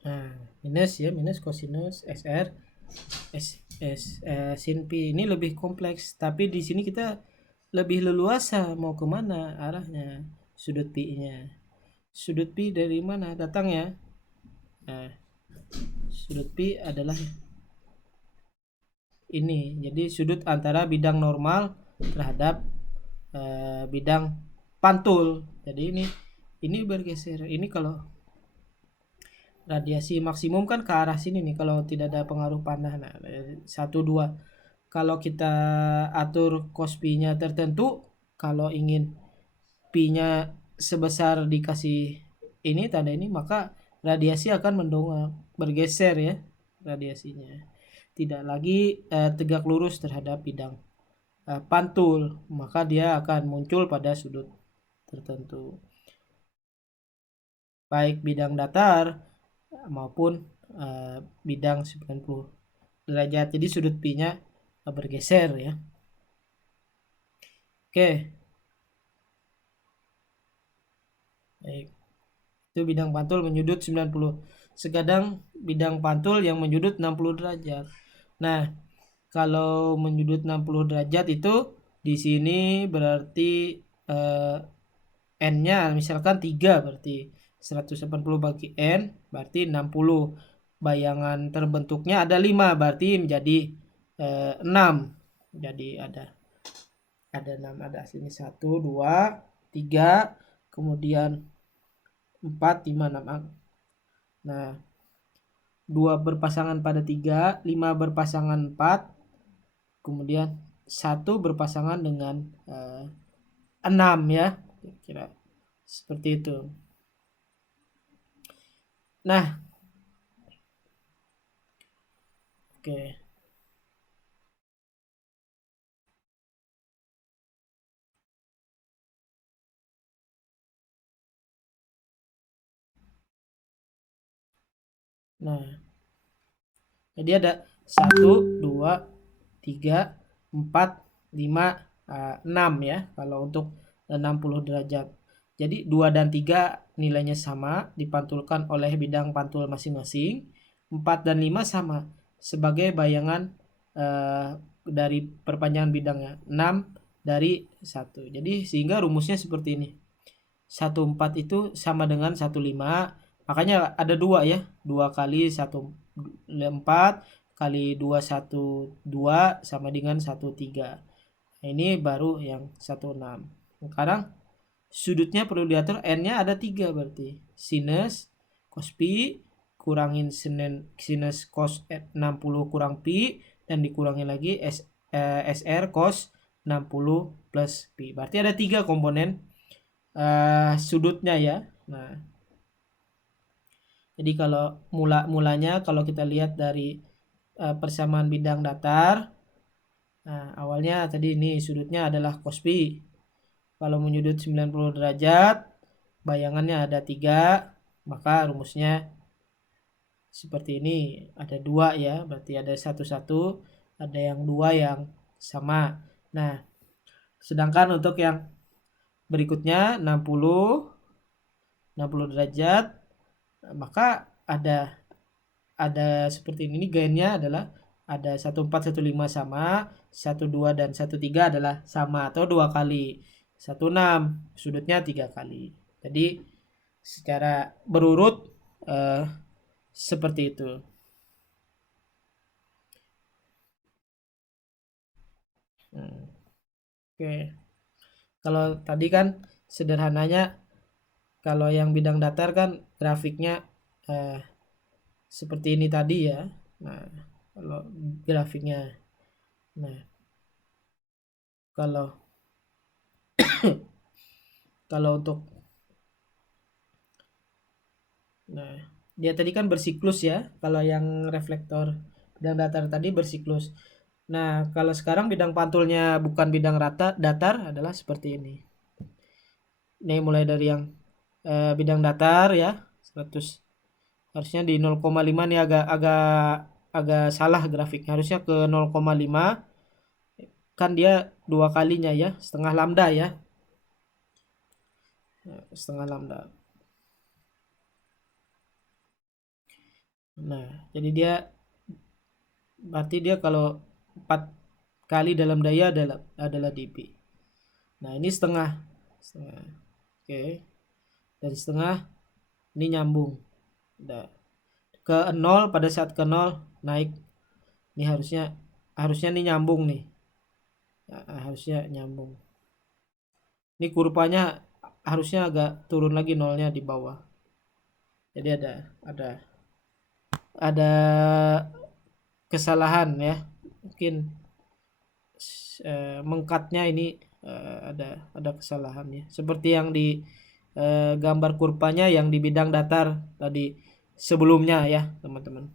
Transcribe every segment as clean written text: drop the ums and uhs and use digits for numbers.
Nah, minus ya, minus kosinus SR sin pi ini lebih kompleks, tapi di sini kita lebih leluasa mau kemana arahnya sudut pi-nya. Sudut pi dari mana datangnya? Nah, sudut pi adalah ini. Jadi sudut antara bidang normal terhadap bidang pantul. Jadi ini bergeser. Ini kalau radiasi maksimum kan ke arah sini nih kalau tidak ada pengaruh panah. Nah, 1 2. Kalau kita atur cos pi-nya tertentu, kalau ingin pi-nya sebesar dikasih ini tanda ini, maka radiasi akan mendongak, bergeser ya radiasinya. Tidak lagi tegak lurus terhadap bidang pantul, maka dia akan muncul pada sudut tertentu. Baik bidang datar maupun bidang 90 derajat. Jadi sudut pi-nya bergeser ya. Oke. Baik. Itu bidang pantul menyudut 90. Segadang bidang pantul yang menyudut 60 derajat. Nah, kalau menyudut 60 derajat itu di sini berarti n-nya misalkan 3, berarti 180 bagi n berarti 60. Bayangan terbentuknya ada 5, berarti menjadi 6. Jadi ada 6, ada sini 1 2 3, kemudian 4 5 6. Nah, 2 berpasangan pada 3, 5 berpasangan 4, kemudian 1 berpasangan dengan 6 ya. Kira seperti itu. Nah, oke. Nah, jadi ada 1 2 3 4 5 6 ya kalau untuk 60 derajat. Jadi 2 dan 3 nilainya sama dipantulkan oleh bidang pantul masing-masing. 4 dan 5 sama sebagai bayangan dari perpanjangan bidangnya. 6 dari 1. Jadi sehingga rumusnya seperti ini. 14 itu sama dengan 15. Makanya ada 2 ya. 2 kali 14 kali 2 1 2 sama dengan 13. Nah, ini baru yang 16. Sekarang sudutnya perlu diatur, n-nya ada 3 berarti. Sinus cos pi kurangin sinus cos 60 kurang pi dan dikurangi lagi SR cos 60 plus pi. Berarti ada 3 komponen sudutnya ya. Nah, jadi kalau mulanya kalau kita lihat dari persamaan bidang datar, nah awalnya tadi ini sudutnya adalah cos pi. Kalau menyudut 90 derajat, bayangannya ada 3, maka rumusnya seperti ini. Ada 2 ya, berarti ada 1 ada yang 2 yang sama. Nah, sedangkan untuk yang berikutnya 60 derajat, maka ada seperti ini. Gainnya adalah ada 14 15 sama, 12 dan 13 adalah sama atau 2 kali. 16 sudutnya 3 kali. Jadi secara berurut seperti itu. Oke. Kalau tadi kan sederhananya, kalau yang bidang datar kan grafiknya seperti ini tadi ya. Nah, kalau grafiknya. Nah, kalau kalau untuk nah, dia tadi kan bersiklus ya. Kalau yang reflektor bidang datar tadi bersiklus. Nah, kalau sekarang bidang pantulnya bukan bidang datar adalah seperti ini. Ini mulai dari yang bidang datar ya, 100. Harusnya di 0,5 nih agak salah grafiknya. Harusnya ke 0,5. Kan dia 2 kalinya ya, setengah lambda ya. Setengah lambda. Nah, jadi dia berarti dia kalau 4 kali dalam daya adalah dB. Nah, ini setengah. Setengah. Oke. Dari setengah ini nyambung. Udah. Ke 0, pada saat ke 0 naik. Ini harusnya ini nyambung nih. Nah, harusnya nyambung. Ini kurvanya harusnya agak turun lagi nolnya di bawah. Jadi ada kesalahan ya. Mungkin mengcutnya ini ada kesalahan ya. Seperti yang di gambar kurvanya yang di bidang datar tadi sebelumnya ya, teman-teman.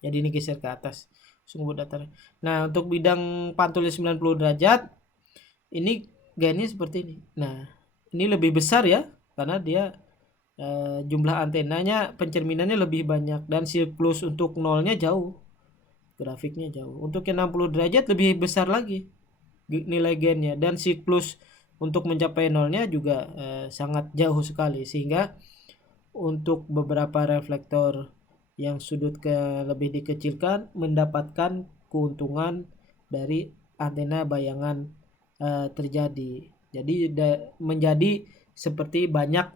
Jadi ini geser ke atas sumbu datar. Nah, untuk bidang pantulnya 90 derajat ini gainnya seperti ini. Nah, ini lebih besar ya karena dia jumlah antenanya pencerminannya lebih banyak dan siklus untuk nolnya jauh. Grafiknya jauh. Untuk yang 60 derajat lebih besar lagi nilai gainnya dan siklus untuk mencapai nolnya juga sangat jauh sekali, sehingga untuk beberapa reflektor yang sudut lebih dikecilkan mendapatkan keuntungan dari antena bayangan terjadi. Jadi menjadi seperti banyak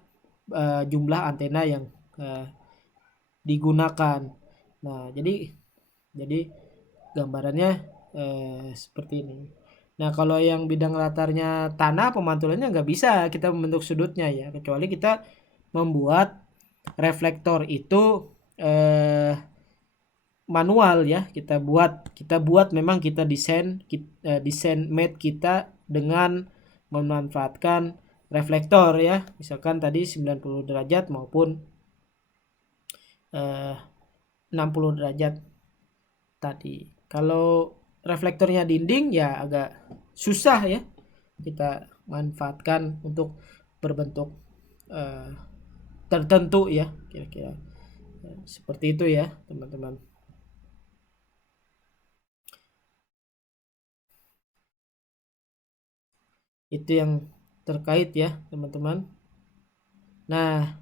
jumlah antena yang digunakan. Nah, jadi gambarannya seperti ini. Nah, kalau yang bidang latarnya tanah, pemantulannya nggak bisa kita membentuk sudutnya ya, kecuali kita membuat reflektor itu manual ya. Kita buat memang kita desain made kita dengan memanfaatkan reflektor ya. Misalkan tadi 90 derajat maupun 60 derajat tadi. Kalau reflektornya dinding ya agak susah ya kita manfaatkan untuk berbentuk tertentu ya, kira-kira seperti itu ya teman-teman. Itu yang terkait ya teman-teman. Nah,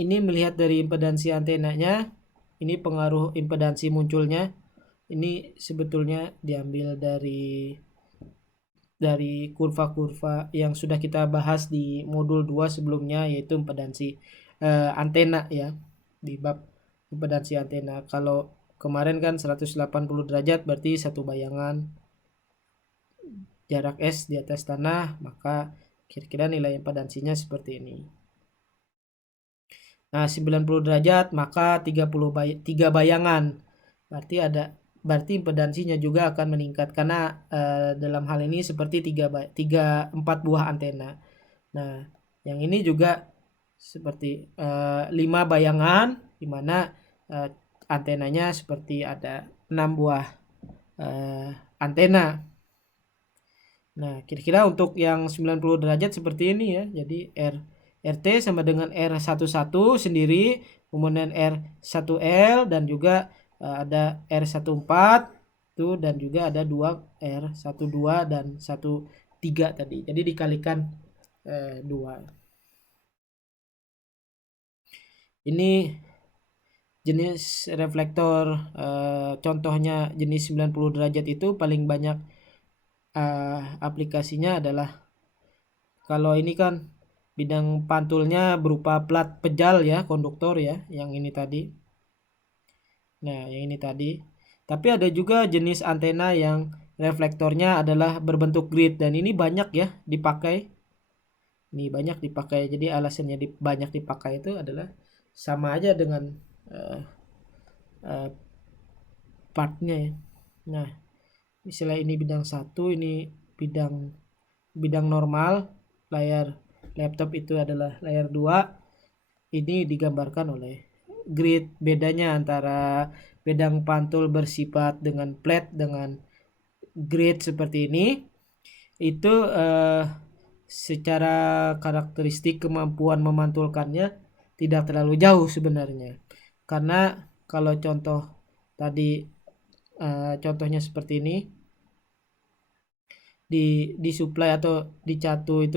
ini melihat dari impedansi antenanya, ini pengaruh impedansi munculnya. Ini sebetulnya diambil dari kurva-kurva yang sudah kita bahas di modul 2 sebelumnya, yaitu impedansi antena ya, di bab impedansi antena. Kalau kemarin kan 180 derajat berarti satu bayangan jarak S di atas tanah, maka kira-kira nilai impedansinya seperti ini. Nah, 90 derajat maka 3 bayangan. Berarti impedansinya juga akan meningkat karena dalam hal ini seperti 4 buah antena. Nah, yang ini juga seperti 5 bayangan, di mana antenanya seperti ada 6 buah antena. Nah, kira-kira untuk yang 90 derajat seperti ini ya. Jadi RT sama dengan R11 sendiri, kemudian R1L dan juga ada R14 itu, dan juga ada 2 R12 dan 13 tadi. Jadi dikalikan 2. Ini jenis reflektor contohnya jenis 90 derajat itu paling banyak aplikasinya adalah, kalau ini kan bidang pantulnya berupa plat pejal ya, konduktor ya, yang ini tadi. Nah, yang ini tadi. Tapi ada juga jenis antena yang reflektornya adalah berbentuk grid, dan ini banyak ya dipakai. Ini banyak dipakai. Jadi alasannya banyak dipakai itu adalah sama aja dengan partnya ya. Nah, istilah ini bidang 1, ini bidang normal, layar laptop itu adalah layar 2. Ini digambarkan oleh grid. Bedanya antara bidang pantul bersifat dengan flat dengan grid seperti ini itu secara karakteristik kemampuan memantulkannya tidak terlalu jauh sebenarnya. Karena kalau contoh tadi contohnya seperti ini, disuplai atau dicatu itu